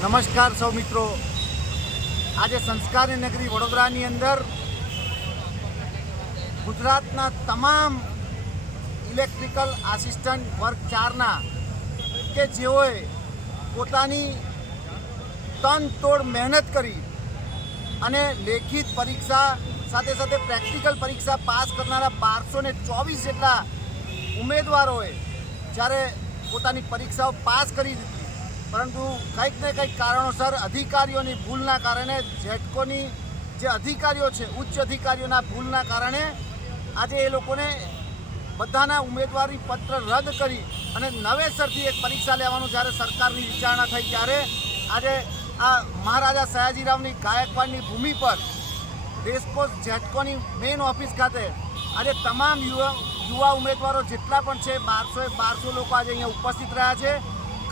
નમસ્કાર સૌ મિત્રો। આજે સંસ્કારની નગરી વડોદરાની અંદર ગુજરાતના તમામ ઇલેક્ટ્રિકલ આસિસ્ટન્ટ વર્ગ 4ના કે જેઓએ પોતાની તનતોડ મહેનત કરી અને લેખિત પરીક્ષા સાથે સાથે પ્રેક્ટિકલ પરીક્ષા પાસ કરનારા 1224 જેટલા ઉમેદવારોએ જ્યારે પોતાની પરીક્ષાઓ પાસ કરી દીધી, પરંતુ કંઈક ને કંઈક કારણોસર અધિકારીઓની ભૂલના કારણે જેટકોની જે અધિકારીઓ છે, ઉચ્ચ અધિકારીઓના ભૂલના કારણે આજે એ લોકોને બધાના ઉમેદવારી પત્ર રદ કરી અને નવેસરથી એક પરીક્ષા લેવાનું જ્યારે સરકારની વિચારણા થઈ ત્યારે આજે આ મહારાજા સયાજીરાવની ગાયકવાડની ભૂમિ પર રેસકોર્સ જેટકોની મેઇન ઓફિસ ખાતે આજે તમામ યુવા ઉમેદવારો જેટલા પણ છે 1200 લોકો આજે અહીંયા ઉપસ્થિત રહ્યા છે।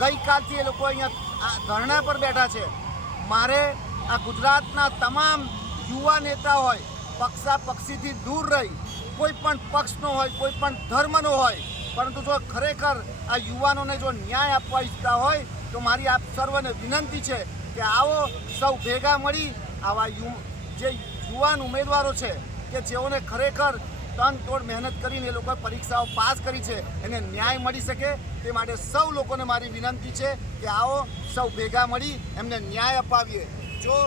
ગઈકાલથી એ લોકો અહીંયા ધરણા પર બેઠા છે। મારે આ ગુજરાતના તમામ યુવા નેતા હોય, પક્ષાપક્ષીથી દૂર રહી, કોઈ પણ પક્ષનો હોય, કોઈ પણ ધર્મનો હોય, પરંતુ જો ખરેખર આ યુવાનોને જો ન્યાય આપવા ઈચ્છતા હોય તો મારી આપ સર્વને વિનંતી છે કે આવો સૌ ભેગા મળી આવા જે યુવાન ઉમેદવારો છે કે જેઓને ખરેખર તનતોડ મહેનત કરીને એ લોકોએ પરીક્ષાઓ પાસ કરી છે એને ન્યાય મળી શકે તે માટે સૌ લોકોને મારી વિનંતી છે કે આવો સૌ ભેગા મળી એમને ન્યાય અપાવીએ। જો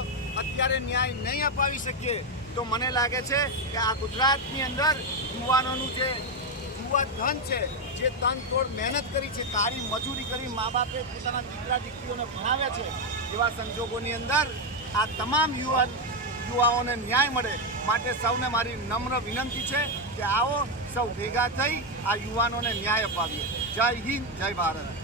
અત્યારે ન્યાય નહીં અપાવી શકીએ તો મને લાગે છે કે આ ગુજરાતની અંદર યુવાનોનું જે યુવા ધન છે, જે તનતોડ મહેનત કરી છે, કાળી મજૂરી કરી મા બાપે પોતાના દીકરા દીકરીઓને ભણાવ્યા છે, એવા સંજોગોની અંદર આ તમામ યુવાઓને ન્યાય મળે માટે સૌને મારી નમ્ર વિનંતી છે કે આવો સૌ ભેગા થઈ આ યુવાનોને ન્યાય અપાવીએ। જય હિન્દ, જય ભારત।